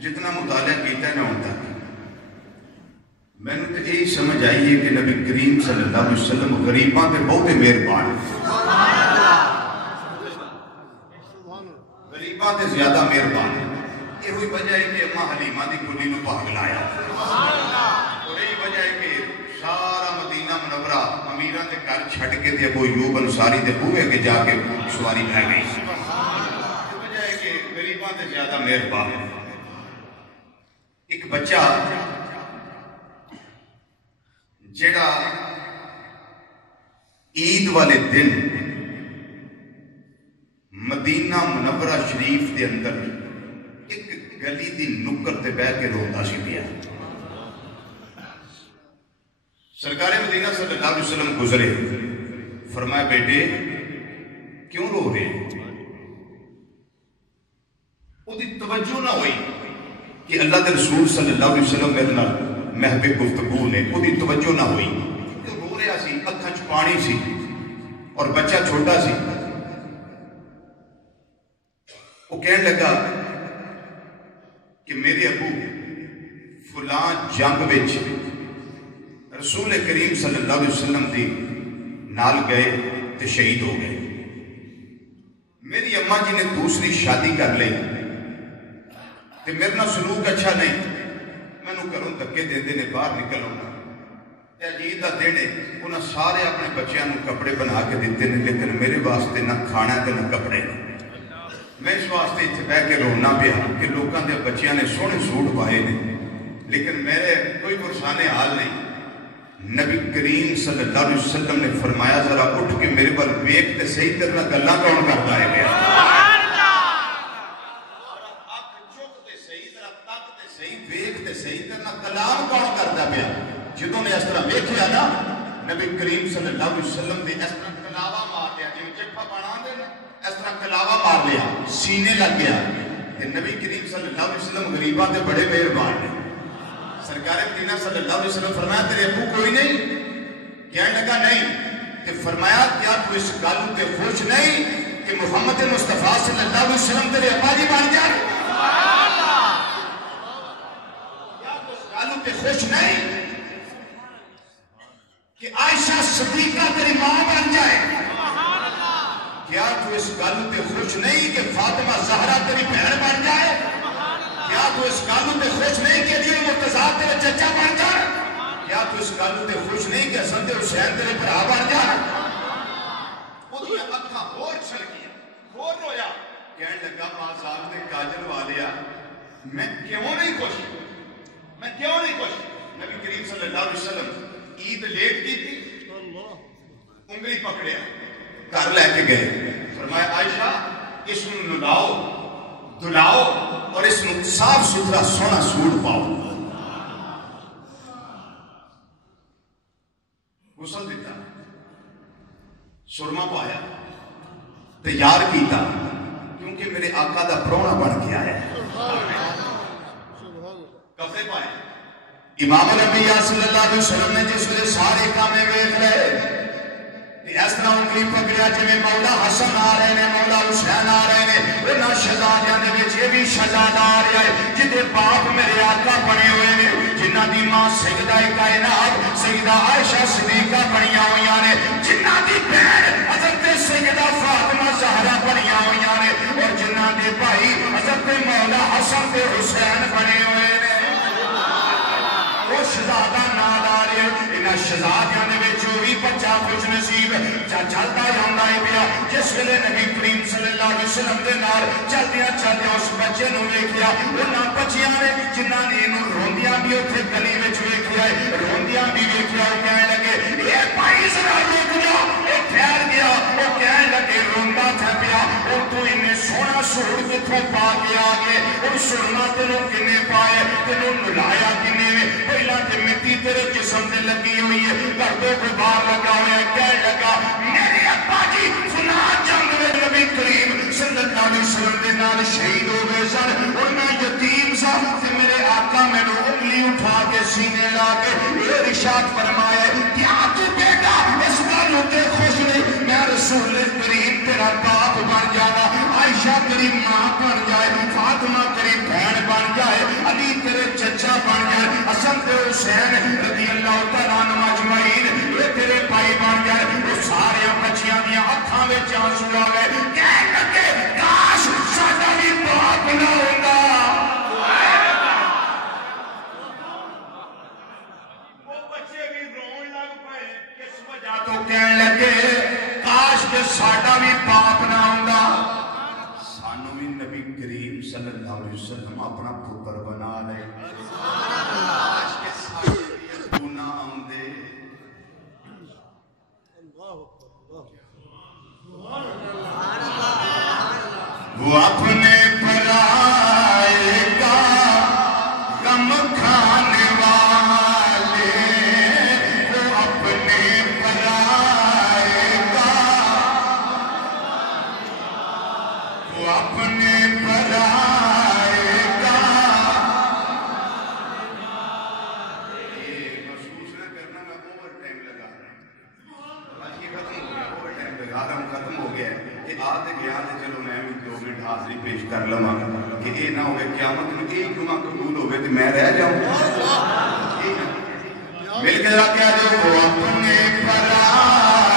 جتنا مطالعہ کیتا ہے نا ہوں تک میں نے تو یہی سمجھ آئی ہے کہ نبی کریم صلی اللہ علیہ وسلم غریباں تے بہت مہربان غریباں تے زیادہ مہربان یہ ہوئی وجہ ہے کہ اماں حلیمہ دی کلی نو پاک لایا اور یہی وجہ ہے کہ سارا مدینہ منورہ امیران تے گھر چھٹ کے تے ابو ایوب انصاری دے بوئے کے جا کے سواری بہ گئی یہ وجہ ہے کہ غریباں تے زیادہ مہربان ایک بچہ جڑا عید والے دن مدینہ منورہ شریف دے اندر ایک گلی دی نکر تے بہ کے روتا سی پیا سرکار مدینہ صلی اللہ علیہ وسلم گزرے فرمایا بیٹے کیوں رو رہے وہ دی توجہ نہ ہوئی کہ اللہ کے رسول صلی اللہ علیہ وسلم میرے نال محب گفتگو نے وہ دی توجہ نہ ہوئی کہ رو رہا سی اکھاں چ پانی سی اور بچہ چھوٹا سی وہ کہنے لگا کہ میرے ابو فلاں جنگ وچ رسول کریم صلی اللہ علیہ وسلم دی نال گئے تے شہید ہو گئے میری اماں جی نے دوسری شادی کر لی تے میرے نال سلوک اچھا نہیں میں نو گھروں دھکے دیندے نے باہر نکل آنا عید کا دن ہے انہاں سارے اپنے بچیاں نو کپڑے بنا کے دیتے ہیں لیکن میرے واسطے نہ کھانا تے نہ کپڑے میں اس واسطے اتنے بہ کے رونا پیا کہ لوگوں کے بچیاں نے سونے سوٹ پائے نے لیکن میرے کوئی پرسانے حال نہیں نبی کریم صلی اللہ علیہ وسلم نے فرمایا ذرا اٹھ کے میرے پر ویک تے صحیح طرح گلاں کون کرتا ہے گیا کلام کون کرتا پیا جدوں نے اس طرح ویکھیا نا نبی کریم صلی اللہ علیہ وسلم نے اس طرح کلاوا مار دیا جی چپا بنا دے اس طرح کلاوا مار دیا سینے لگ گیا کہ نبی کریم صلی اللہ علیہ وسلم غریباں تے بڑے مہربان نے سرکار مدینہ صلی اللہ علیہ وسلم فرمایا تیرے ابو کوئی نہیں کہنے لگا نہیں کہ فرمایا کیا تو اس گل تے خوش نہیں کہ محمد مصطفیٰ صلی اللہ علیہ وسلم تیرے ابا جی بن جائے تے خوش نہیں کہ عائشہ صدیقہ تیری ماں بن جائے کیا تو اس گل تے خوش نہیں کہ فاطمہ زہرا تیری بہن بن جائے کیا تو اس گل تے خوش نہیں کہ علی مرتضیٰ تیرے چچا بن جائے کیا تو اس گل تے خوش نہیں کہ حسن تے حسین تیرے بھرا بن جائے وہ دیا اکھاں ہور چھل گیا ہور رویا کہنے لگا مازال نے کاجل والیا میں کیوں نہیں خوش میں کیوں نہیں خوش نبی کریم صلی اللہ علیہ وسلم عید لیٹ کی تھی انگلی پکڑیا گھر لے کے گئے فرمایا عائشہ اس کو نلاؤ دلاؤ اور اس کو صاف ستھرا سونا سوٹ پاؤ غسل دیتا سرما پایا تیار کیتا کیونکہ میرے آقا دا پرونا بن کے آیا کپڑے پائے امام الانبیاء صلی اللہ علیہ وسلم نے جس ویلے سارے کامے ویکھ لے اس طرح انگلی پکڑیا جویں مولا حسن آ رہے نے مولا حسین آ رہے نے انہاں شہزادیاں دے وچ یہ بھی شہزادہ آ رہا ہے جدے باپ میرے آقا بنے ہوئے نے جنہاں دی ماں سیدہ کائنات سیدہ عائشہ صدیقہ بنیاں ہوئیاں نے جنہاں دی بہن حضرت سیدہ فاطمہ زہرا بنیاں ہوئیاں نے اور جنہاں دے بھائی حضرت مولا حسن تے حسین بنے ہوئے نے وہ شہزادہ نال آ رہے انہاں شہزادیاں دے وچ بھی بچہ خوش نصیب چلتا جاندا ہے پیا جس ویلے نبی کریم صلی اللہ علیہ وسلم دے نال چلدیاں چلدیاں اس بچے نو ویکھیا انہاں بچیاں نے جنہاں نے اینوں روندیاں بھی اوتھے گلی وچ ویکھیا ہے روندیاں بھی ویکھیا او کہنے لگے اے بھائی ذرا رک جا اے ٹھہر گیا او کہنے لگے روندا تھا پیا او تو انہیں سونا سوٹ کتھوں پا کے آ گئے اور سرما تینوں کنے پائے تینوں نلایا کنے پہلا تے مٹی تیرے جسم تے لگی ہوئی ہے گھر کو باہر لگا ہوا ہے کہنے لگا میرے ابا جی فلاں جنگ میں نبی کریم صلی اللہ علیہ وسلم دے نال شہید ہو گئے سن اور میں یتیم سا تے میرے آقا میں نے انگلی اٹھا کے سینے لا کے یہ ارشاد فرمایا کیا تو بیٹا اس گل تے خوش نہیں میں رسول کریم تیرا باپ بن جانا عائشہ تیری ماں بن جائے فاطمہ تیری بہن بن جائے حسین رضی اللہ تعالیٰ عنہ اجمعین یہ تیرے بھائی بن گئے وہ سارے بچیاں دیا ہتھاں وچ آنسو آ گئے کہنے لگے کاش ساڈا بھی باپ نہ ہوندا وہ بچے بھی رون لگ پئے کس وجہ تو کہنے لگے کاش کہ ساڈا بھی باپ نہ ہوندا سانو بھی نبی کریم صلی اللہ علیہ وسلم اپنا پتر بنا لے کاش کہ ساڈے بھی نہ ہوندے وہ اپنے پرائے کا غم کھانے والے وہ اپنے پرائے کا وہ اپنے پرائے کا یہ محسوس نہ کرنا میں اوور ٹائم لگا رہا ہوں آج یہ ختم ہو گیا اوور ٹائم لگا رہا ہوں ختم ہو گیا ہے کہ آدھے گیا تھے چلو میں بھی 2 منٹ حاضری پیش کر لوں کہ یہ نہ ہوئے قیامت میں ایک جمعہ قبول ہوئے تو میں رہ جاؤں مل کے ذرا کہہ دو وہ اپنے پرائے